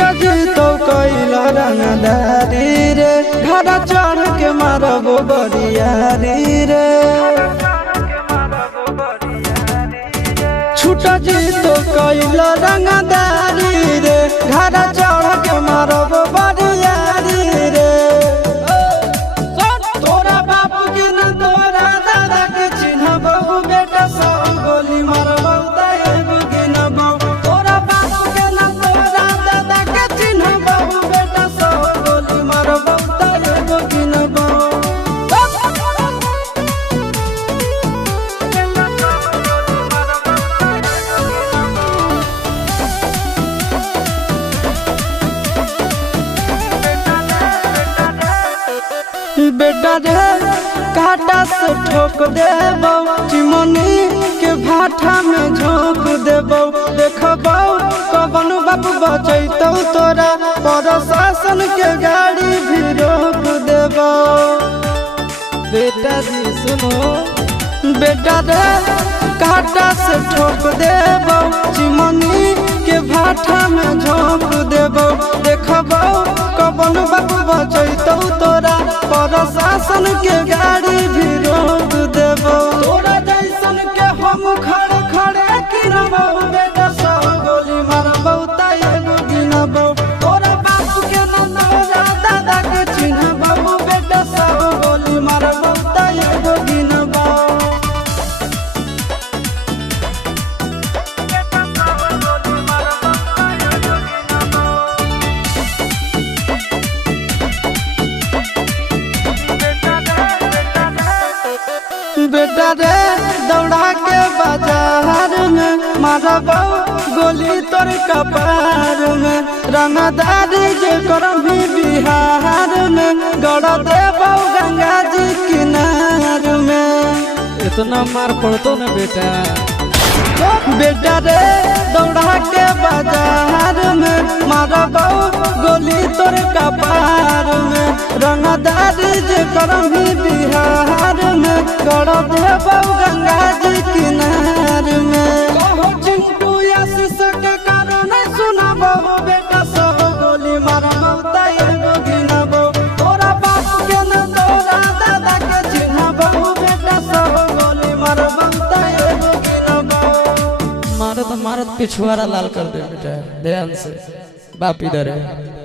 छुटा जी तो कैला रंगदारी रे घड़ा चढ़ के मारबो बरियारी रे छुटा जी तो कैला रंगदारी रे घड़ा चढ़ के मारबो बरियारी रे तोरा बापू के न तोरा दादा के चिन्हबो बेटा सब गोली मारबो एगो गिनबो तोरा बापू के न तोरा दादा के चिन्हबो बेटा सब गोली मारबो एगो गिनबो बेटा रे काटा से ठोक देबो चिमनी के भाटा में झोंक देबो देखबो कवन बाप बचैतौ तोरा प्रशासन के गाड़ी भी रोक देबो बेटा जी सुनो बेटा रे काटा से ठोक देबो चिमनी के भाटा में झोंक देबो देखबो कवन बाप बचैतौ तोरा प्रशासन के गाड़ी भी रोक देबो तोरा जैसन के हम खड़े खड़े गिनबो बेटा सब गोली मारबो एगो गिनबो तोरा बाप के न तोरा दादा के चिन्हबो बेटा सब गोली मारबो एगो गिनबो बेटा रे दौड़ा के बाजार में मारबो गोली तोर कपार में रंगदारी जे करम भी बिहार में गड़ देबो गंगा जी किनार में इतना मार पड़तो ना बेटा बेटा रे दौड़ा के बाजार में मारबो गोली तोर कपार में रंगदारी जे करम भी बिहार में गड़ देबो गंगा जी किनार में कहो चिंटू आशीष के कारण सुनाबो बेटा सब गोली मारबो एगो गिनबो तोरा बाप के न तोरा दादा के चिन्हबो बेटा सब गोली मारबो एगो गिनबो मारत मारत पिछुआरा लाल कर दे बेटा ध्यान से बाप इधर है।